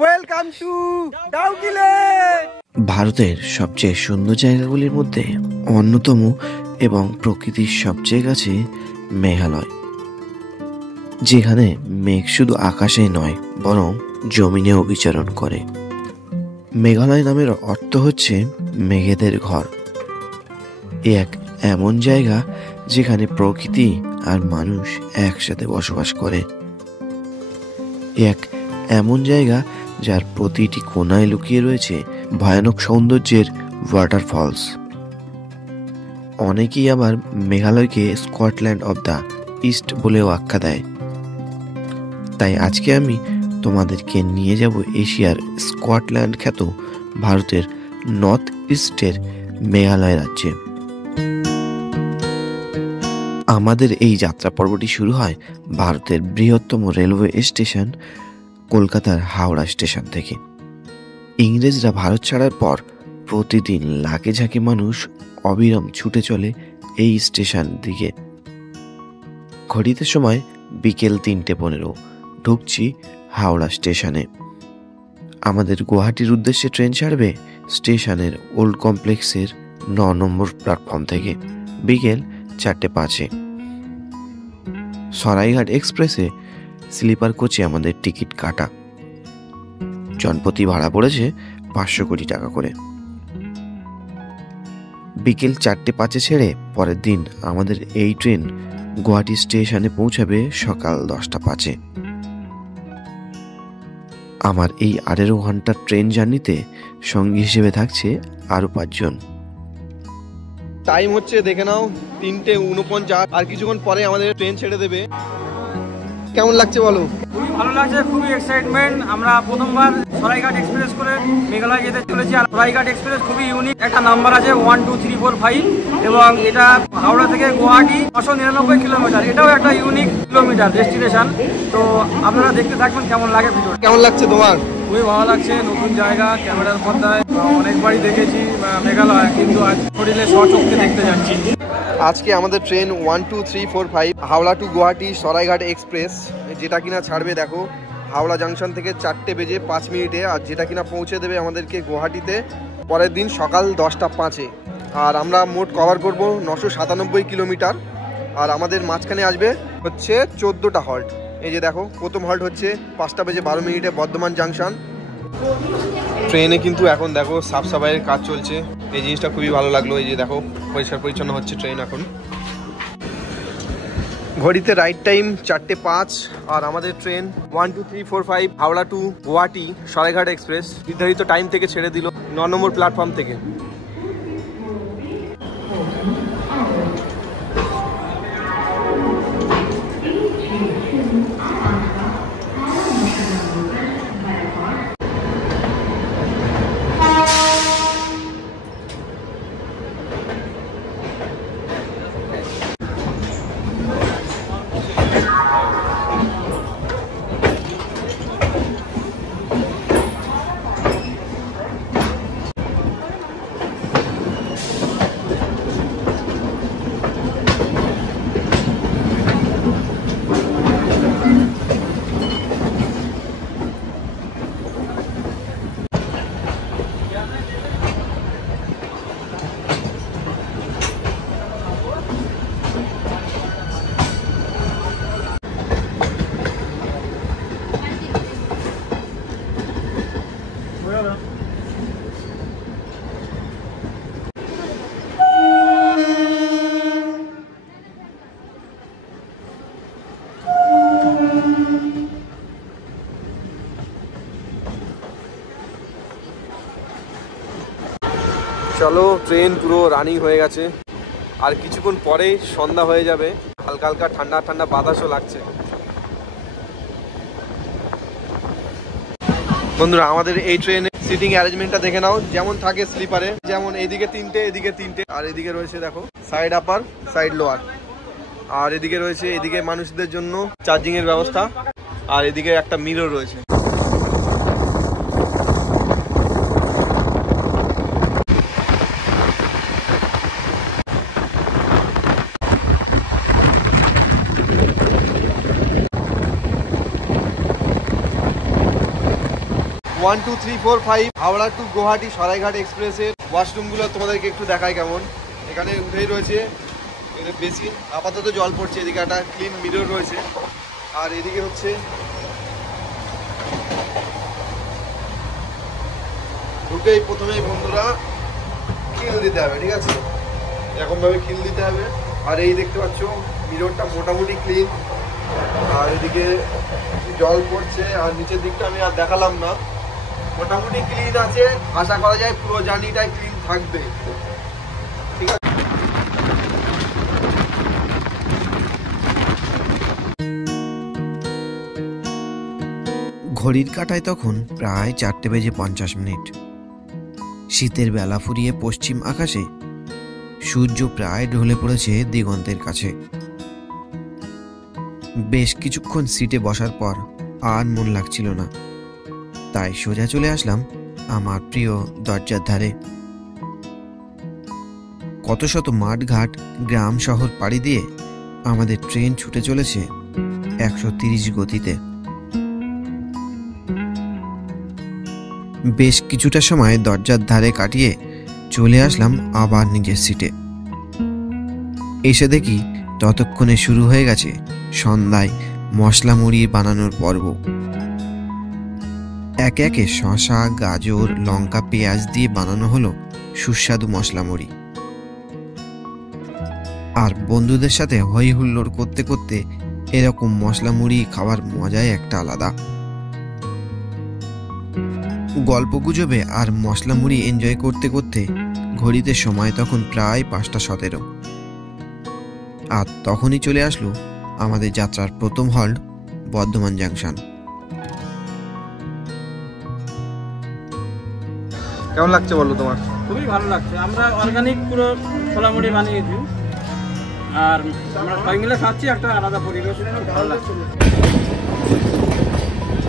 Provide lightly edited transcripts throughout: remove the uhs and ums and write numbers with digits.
Welcome to Dawki lake. ভারতের সবচেয়ে সুন্দর জায়গাগুলির মধ্যে অন্যতম এবং প্রকৃতির সবচেয়ে কাছে মেঘালয়, যেখানে মেঘ শুধু আকাশে নয় বরং জমিনেও বিচরণ করে। মেঘালয় নামের অর্থ হচ্ছে মেঘেদের ঘর। এক এমন জায়গা যেখানে প্রকৃতি আর মানুষ একসাথে বসবাস করে। এক এমন জায়গা যার প্রতিটি কোণায় লুকিয়ে রয়েছে ভয়ানক সৌন্দর্যের ওয়াটারফলস। অনেকেই আবার মেঘালয়কে স্কটল্যান্ড অব দ্য ইস্ট বলেও আখ্যা দেয়। তাই আজকে আমি তোমাদেরকে নিয়ে যাব এশিয়ার স্কটল্যান্ড খ্যাত ভারতের নর্থ ইস্টের মেঘালয় রাজ্যে। আমাদের এই যাত্রা পর্বটি শুরু হয় ভারতের বৃহত্তম রেলওয়ে স্টেশন কলকাতার হাওড়া স্টেশন থেকে। ইংরেজরা ভারত ছাড়ার পর প্রতিদিন লাখে ঝাঁকে মানুষ অবিরাম ছুটে চলে এই স্টেশন দিকে। ঘড়িতে সময় বিকেল 3:15। ঢুকছি হাওড়া স্টেশনে। আমাদের গুয়াহাটির উদ্দেশ্যে ট্রেন ছাড়বে স্টেশনের ওল্ড কমপ্লেক্সের 9 নম্বর প্ল্যাটফর্ম থেকে বিকেল 4:05। সরাইঘাট এক্সপ্রেসে স্লিপার কোচে আমাদের টিকিট কাটা। জনপ্রতি ভাড়া পড়েছে 500 কোটি টাকা করে। বিকেল 4:05 ছেড়ে পরের দিন আমাদের এই ট্রেন গুয়াহাটি স্টেশনে পৌঁছাবে সকাল 10:05। আমার এই 18 ঘন্টার ট্রেন জার্নিতে সঙ্গী হিসেবে থাকছে আরো 5 জন। টাইম হচ্ছে দেখে নাও 3:49। আর কিছুক্ষণ পরে আমাদের ট্রেন ছেড়ে দেবে। কেমন লাগছে বলো? খুবই ভালো লাগছে, খুবই এক্সাইটমেন্ট। আমরা প্রথমবার সরাইঘাট এক্সপ্রেস করে মেঘালয় যেতে চলেছি। আর সরাইঘাট এক্সপ্রেস খুবই ইউনিক, একটা নাম্বার আছে 1 2 3 4 5 এবং এটা হাওড়া থেকে গুয়াহাটি 999 কিলোমিটার। এটাও একটা ইউনিক কিলোমিটার ডেস্টিনেশন। তো আপনারা দেখতে থাকবেন কেমন লাগে ভিডিওটা। কেমন লাগছে তোমার? খুবই ভালো লাগছে, নতুন জায়গা, ক্যামেরার পর্দায় অনেকবারই দেখেছি মেঘালয়, কিন্তু আজ শরীরে স্বচক্ষে দেখতে যাচ্ছি। আজকে আমাদের train 1 2 3 4 5 Howrah to Guwahati Saraighat express, যেটা কিনা ছাড়বে দেখো হাওড়া জাংশন থেকে 4:05 আর যেটা কিনা পৌঁছে দেবে আমাদেরকে গুয়াহাটিতে পরের দিন সকাল 10:05। আর আমরা মোট কভার করব 997 কিলোমিটার। আর আমাদের মাঝখানে আসবে হচ্ছে 14টা হল্ট। এই যে দেখো, প্রথম হল্ট হচ্ছে 5:12 বর্ধমান জাংশন। ট্রেনে কিন্তু এখন দেখো সাফ সাফাইয়ের কাজ চলছে, এই জিনিসটা খুবই ভালো লাগলো। এই যে দেখো পরিষ্কার পরিচ্ছন্ন হচ্ছে ট্রেন এখন। ঘড়িতে রাইট টাইম 4:05 আর আমাদের train 1 2 3 4 5 Howrah to Guwahati Saraighat express নির্ধারিত টাইম থেকে ছেড়ে দিল 9 নম্বর প্ল্যাটফর্ম থেকে। চলো, ট্রেন পুরো রানিং হয়ে গেছে। আর কিছুক্ষণ পরেই সন্ধ্যা হয়ে যাবে। হালকা হালকা ঠান্ডা ঠান্ডা বাতাসও লাগছে। বন্ধুরা, আমাদের এই ট্রেনে সিটিং অ্যারেঞ্জমেন্টটা দেখে নাও। যেমন থাকে স্লিপারে, যেমন এদিকে 3টে এদিকে 3টে, আর এদিকে রয়েছে দেখো সাইড আপার সাইড লোয়ার। আর এদিকে রয়েছে এদিকে মানুষদের জন্য চার্জিং এর ব্যবস্থা, আর এদিকে একটা মিরর রয়েছে। 1234 হাওড়া টু গুয়াহাটি সরাইঘাট এক্সপ্রেসের ওয়াশরুমগুলো তোমাদেরকে একটু দেখায় কেমন। এখানে উঠেই রয়েছে বেসিন, আপাতত জল পড়ছে, এদিকে একটা ক্লিন মিরর রয়েছে, আর এদিকে হচ্ছে ঢুকেই প্রথমেই বন্ধুরা খিল দিতে হবে, ঠিক আছে, এরকমভাবে খিল দিতে হবে। আর এই দেখতে পাচ্ছ মিররটা মোটামুটি ক্লিন, আর এদিকে জল পড়ছে, আর নিচের দিকটা আমি আর দেখালাম না, মোটামুটি ক্লিন আছে। আশা করা যায় পুরো জার্নিটাই ক্লিন থাকবে, ঠিক আছে। ঘড়ির কাঁটায় তখন প্রায় 4:50। শীতের বেলা ফুরিয়ে পশ্চিম আকাশে সূর্য প্রায় ঢলে পড়েছে দিগন্তের কাছে। বেশ কিছুক্ষণ সিটে বসার পর আর মন লাগছিল না, তাই সোজা চলে আসলাম আমার প্রিয় দরজার ধারে। কত শত মাঠঘাট, গ্রাম শহর পাড়ি দিয়ে আমাদের ট্রেন ছুটে চলেছে 130 গতিতে। বেশ কিছুটা সময় দরজার ধারে কাটিয়ে চলে আসলাম আবার নিজের সিটে। এসে দেখি ততক্ষণে শুরু হয়ে গেছে সন্ধ্যায় মশলা মুড়ি বানানোর পর্ব। একে একে শসা, গাজর, লঙ্কা, পেঁয়াজ দিয়ে বানানো হলো সুস্বাদু মশলা মুড়ি। আর বন্ধুদের সাথে হই হুল্লোড় করতে করতে এরকম মশলা মুড়ি খাওয়ার মজাই একটা আলাদা। গল্প গুজবে আর মশলা মুড়ি এনজয় করতে করতে ঘড়িতে সময় তখন প্রায় 5:17। আর তখনই চলে আসলো আমাদের যাত্রার প্রথম হল্ট বর্ধমান জাংশন। কেমন লাগছে বলো তোমার? খুবই ভালো লাগছে। আমরা অর্গানিক পুরো ছোলা মুড়ি বানিয়েছি, আর আমরা সবাই মিলে খাচ্ছি, একটা আলাদা পরিবেশ, ভালো লাগছে।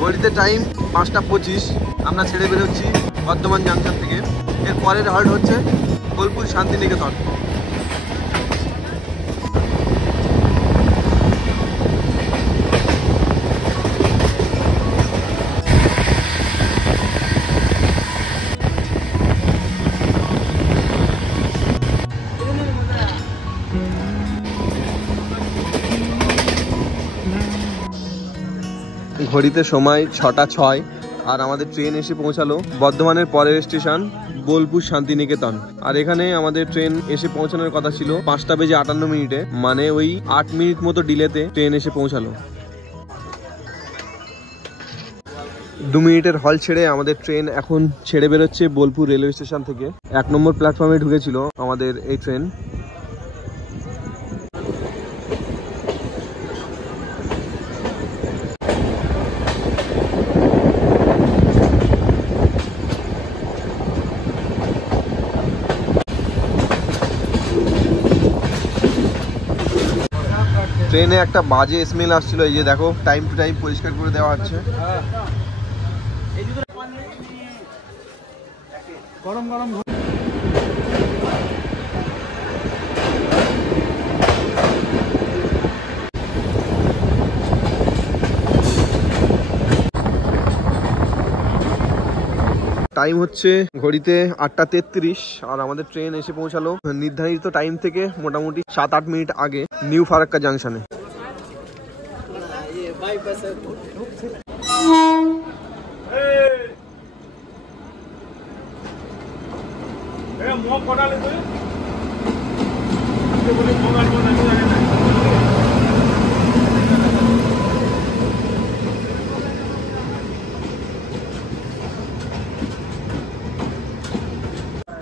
ঘড়িতে টাইম 5:25, আমরা ছেড়ে বেরোচ্ছি বর্ধমান জাংশন থেকে। এর পরের হল্ট হচ্ছে বোলপুর শান্তিনিকেতন। ঘড়িতে সময় 6:06, আর আমাদের ট্রেন এসে পৌঁছালো বর্ধমানের পরের স্টেশন বোলপুর শান্তিনিকেতন। আর এখানে আমাদের ট্রেন এসে পৌঁছানোর কথা ছিল 5:58, মানে ওই 8 মিনিট মতো ডিলেতে ট্রেন এসে পৌঁছালো। 2 মিনিটের হল ছেড়ে আমাদের ট্রেন এখন ছেড়ে বেরোচ্ছে বোলপুর রেলওয়ে স্টেশন থেকে। 1 নম্বর প্ল্যাটফর্মে ঢুকেছিল আমাদের এই ট্রেন। ট্রেনে একটা বাজে স্মেল আসছিল, এই যে দেখো টাইম টু টাইম পরিষ্কার করে দেওয়া হচ্ছে। গরম গরম টাইম হচ্ছে ঘড়িতে 8:33, আর আমাদের ট্রেন এসে পৌঁছালো নির্ধারিত টাইম থেকে মোটামুটি 7-8 মিনিট আগে নিউ ফারাক্কা জাংশনে।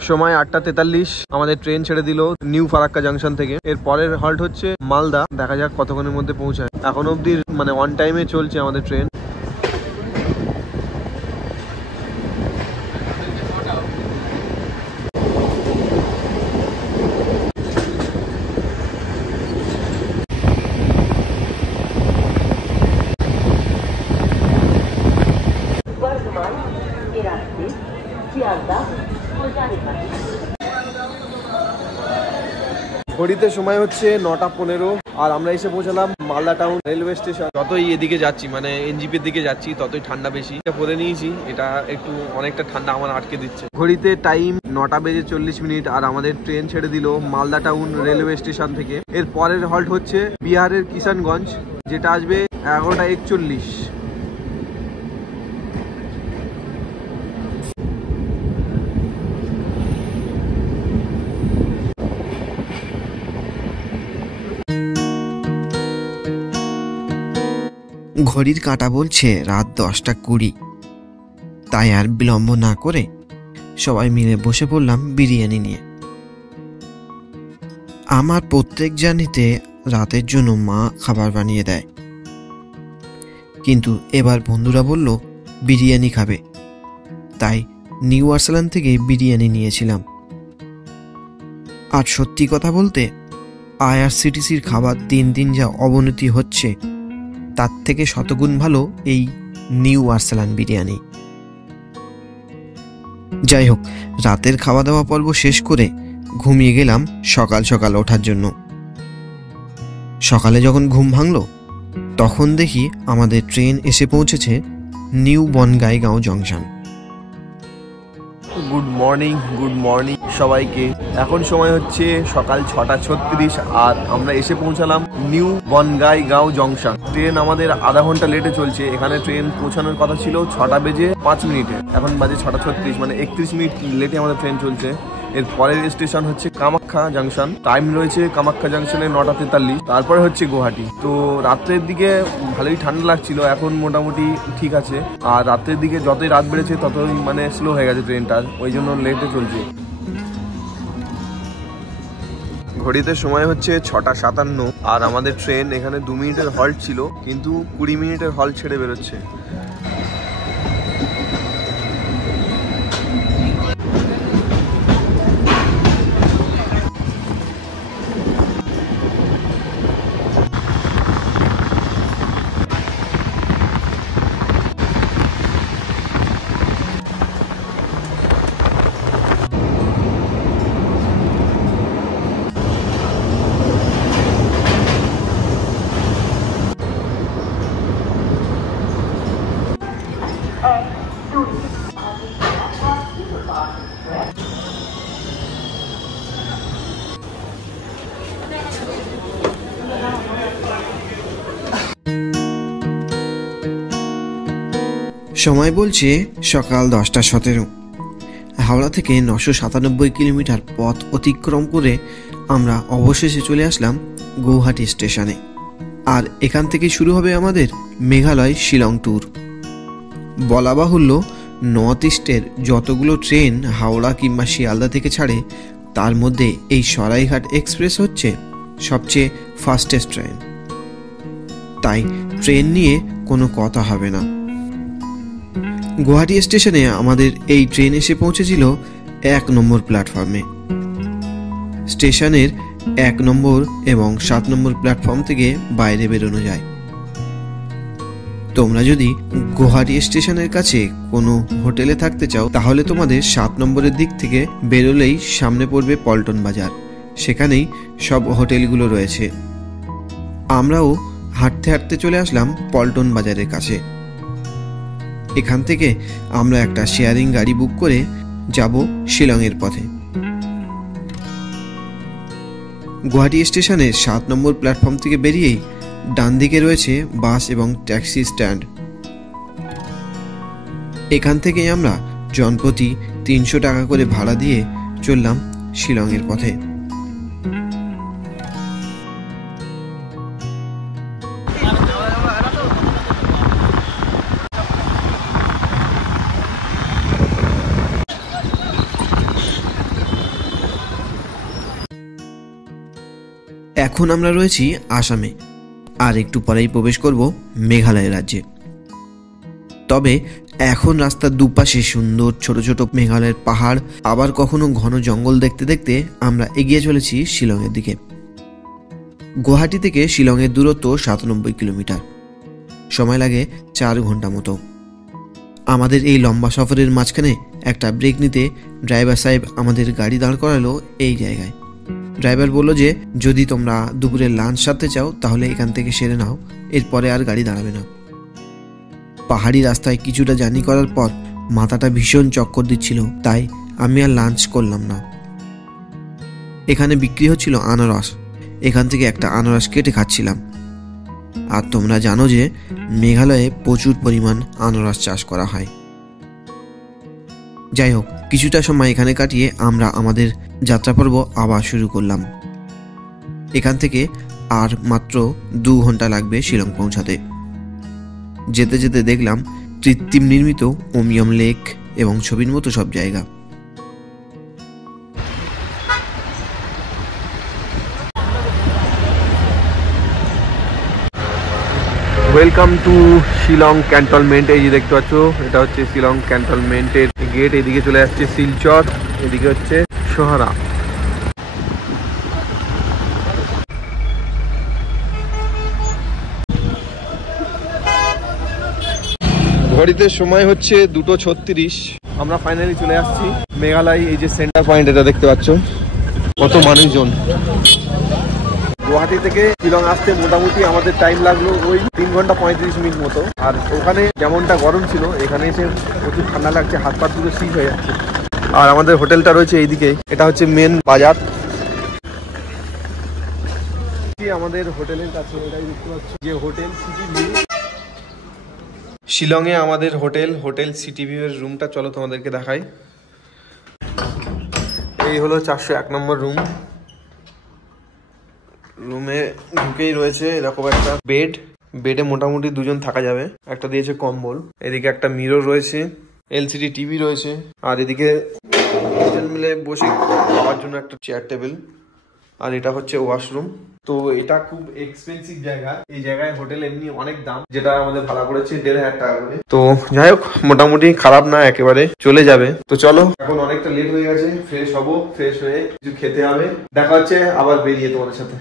সময় 8:43, আমাদের ট্রেন ছেড়ে দিল নিউ ফারাক্কা জাংশন থেকে। এর পরের হল্ট হচ্ছে মালদা, দেখা যাক কতক্ষণের মধ্যে পৌঁছায়। এখন অবধি মানে অন টাইমে চলছে আমাদের ট্রেন। ঘড়িতে সময় হচ্ছে 9:15 আর আমরা এসে পৌঁছালাম মালদা টাউন রেলওয়ে স্টেশন। যতই এদিকে যাচ্ছি মানে এনজিপির দিকে যাচ্ছি ততই ঠান্ডা বেশি। পরে নিয়েছি, এটা একটু অনেকটা ঠান্ডা আমার আটকে দিচ্ছে। ঘড়িতে টাইম 9:40 আর আমাদের ট্রেন ছেড়ে দিল মালদা টাউন রেলওয়ে স্টেশন থেকে। এর পরের হল্ট হচ্ছে বিহারের কিষানগঞ্জ, যেটা আসবে 11:41। ঘড়ির কাঁটা বলছে রাত 10:20। তাই আর বিলম্ব না করে সবাই মিলে বসে পড়লাম বিরিয়ানি নিয়ে। আমার প্রত্যেক জার্নিতে রাতের জন্য মা খাবার বানিয়ে দেয়, কিন্তু এবার বন্ধুরা বলল বিরিয়ানি খাবে, তাই নিউ আর্সেলান থেকে বিরিয়ানি নিয়েছিলাম। আর সত্যি কথা বলতে আইআরসিটিসির খাবার দিন দিন যা অবনতি হচ্ছে, তার থেকে শতগুণ ভালো এই নিউ আর্সেলান বিরিয়ানি। যাই হোক, রাতের খাওয়া দাওয়া পর্ব শেষ করে ঘুমিয়ে গেলাম সকাল সকাল ওঠার জন্য। সকালে যখন ঘুম ভাঙলো তখন দেখি আমাদের ট্রেন এসে পৌঁছেছে new Bongaigaon junction. Good morning সবাইকে। এখন সময় হচ্ছে সকাল 6:36 আর আমরা এসে পৌঁছালাম নিউ বনগাইগাঁও জংশন। ট্রেন আমাদের আধা ঘন্টা লেটে চলছে। এখানে ট্রেন পৌঁছানোর কথা ছিল 6:05, এখন বাজে 6:36, মানে 31 মিনিট লেটে আমাদের ট্রেন চলছে। এর পরের স্টেশন হচ্ছে কামাখ্যা জাংশন। টাইম রয়েছে কামাখ্যা জাংশনে 9:43। তারপরে হচ্ছে গুয়াহাটি। তো রাত্রের দিকে ভালোই ঠান্ডা লাগছিল, এখন মোটামুটি ঠিক আছে। আর রাত্রের দিকে যতই রাত বেড়েছে ততই মানে স্লো হয়ে গেছে ট্রেনটা, ওই জন্য লেটে চলছে। ঘড়িতে সময় হচ্ছে 6:57 আর আমাদের ট্রেন এখানে 2 মিনিটের হল্ট ছিল, কিন্তু 20 মিনিটের হল্ট ছেড়ে বেরোচ্ছে। সময় বলছে সকাল 10:17। হাওড়া থেকে 997 কিলোমিটার পথ অতিক্রম করে আমরা অবশেষে চলে আসলাম গৌহাটি স্টেশনে। আর এখান থেকে শুরু হবে আমাদের মেঘালয় শিলং ট্যুর। বলা বাহুল্য, নর্থ ইস্টের যতগুলো ট্রেন হাওড়া কিংবা শিয়ালদা থেকে ছাড়ে তার মধ্যে এই সরাইঘাট এক্সপ্রেস হচ্ছে সবচেয়ে ফাস্টেস্ট ট্রেন। তাই ট্রেন নিয়ে কোনো কথা হবে না। গুয়াহাটি স্টেশনে আমাদের এই ট্রেন এসে পৌঁছেছিল 1 নম্বর প্ল্যাটফর্মে। স্টেশনের 1 নম্বর এবং 7 নম্বর প্ল্যাটফর্ম থেকে বাইরে বেরোনো যায়। তোমরা যদি গুয়াহাটি স্টেশনের কাছে কোনো হোটেলে থাকতে চাও তাহলে তোমাদের 7 নম্বরের দিক থেকে বেরোলেই সামনে পড়বে পল্টন বাজার, সেখানেই সব হোটেলগুলো রয়েছে। আমরাও হাঁটতে হাঁটতে চলে আসলাম পল্টন বাজারের কাছে। এখান থেকে আমরা একটা শেয়ারিং গাড়ি বুক করে যাব শিলংয়ের পথে। গুয়াহাটি স্টেশনের 7 নম্বর প্ল্যাটফর্ম থেকে বেরিয়েই ডান দিকে রয়েছে বাস এবং ট্যাক্সি স্ট্যান্ড। এখান থেকেই আমরা জনপ্রতি 300 টাকা করে ভাড়া দিয়ে চললাম শিলংয়ের পথে। এখন আমরা রয়েছি আসামে, আর একটু পরেই প্রবেশ করব মেঘালয় রাজ্যে। তবে এখন রাস্তার দুপাশে সুন্দর ছোট ছোট মেঘালয়ের পাহাড়, আবার কখনো ঘন জঙ্গল দেখতে দেখতে আমরা এগিয়ে চলেছি শিলংয়ের দিকে। গুয়াহাটি থেকে শিলংয়ের দূরত্ব 97 কিলোমিটার, সময় লাগে 4 ঘন্টা মতো। আমাদের এই লম্বা সফরের মাঝখানে একটা ব্রেক নিতে ড্রাইভার সাহেব আমাদের গাড়ি দাঁড় করালো এই জায়গায়। ড্রাইভার বললো যে যদি তোমরা দুপুরে লাঞ্চ সারতে চাও তাহলে এখান থেকে সেরে নাও, এরপরে আর গাড়ি দাঁড়াবে না। পাহাড়ি রাস্তায় কিছুটা জার্নি করার পর মাথাটা ভীষণ চক্কর দিচ্ছিল, তাই আমি আর লাঞ্চ করলাম না। এখানে বিক্রি হচ্ছিল আনারস, এখান থেকে একটা আনারস কেটে খাচ্ছিলাম। আর তোমরা জানো যে মেঘালয়ে প্রচুর পরিমাণ আনারস চাষ করা হয়। যাই হোক, কিছুটা সময় এখানে কাটিয়ে আমরা আমাদের যাত্রাপর্ব আবার শুরু করলাম। এখান থেকে আর মাত্র 2 ঘন্টা লাগবে শিলং পৌঁছাতে। যেতে যেতে দেখলাম কৃত্রিম নির্মিত ওমিয়ম লেক এবং ছবির মতো সব জায়গা। Welcome to Shillong cantonment. এই যে দেখতে পাচ্ছ, এটা হচ্ছে শিলং ক্যান্টনমেন্টের গেট। এদিকে চলে আসছে শিলচর, এদিকে হচ্ছে সোহারা। ঘড়িতে সময় হচ্ছে 2:36। আমরা ফাইনালি চলে আসছি মেঘালয়। এই যে সেন্টার পয়েন্ট, এটা দেখতে পাচ্ছ কত মানুষজন। গুয়াহাটি থেকে শিলং আসতে মোটামুটি আমাদের টাইম লাগলো ওই 3 ঘন্টা 35 মিনিট মতো। আর ওখানে যেমনটা গরম ছিল, এখানে এসে প্রচুর ঠান্ডা লাগছে, হাত পা পুরো শীত হয়ে যাচ্ছে। আর আমাদের হোটেলটা রয়েছে এইদিকে, এটা হচ্ছে মেন বাজার। আমাদের হোটেলের কাছে এটাই দেখতে পাচ্ছ যে হোটেল সিটি ভিউ। শিলংয়ে আমাদের হোটেল সিটি ভিউ এর রুমটা চলো তোমাদেরকে দেখাই। এই হলো 401 নম্বর রুম। রুমে ঢুকেই রয়েছে এরকম একটা বেডে মোটামুটি 2 জন থাকা যাবে। একটা দিয়েছে কম্বল, এদিকে একটা মিরর রয়েছে, এলসিডি টিভি রয়েছে, আর এদিকে 2 জন মিলে বসে খাওয়ার জন্য একটা চেয়ার টেবিল। আর এটা হচ্ছে ওয়াশরুম। তো এটা খুব এক্সপেন্সিভ জায়গা, এই জায়গায় হোটেল এমনি অনেক দাম, যেটা আমাদের ভাড়া করেছে 1500 টাকা করে। তো যাই হোক, মোটামুটি খারাপ না, একেবারে চলে যাবে। তো চলো, এখন অনেকটা লেট হয়ে গেছে, ফ্রেশ হবো, ফ্রেশ হয়ে কিছু খেতে হবে। দেখা হচ্ছে আবার বেরিয়ে তোমাদের সাথে।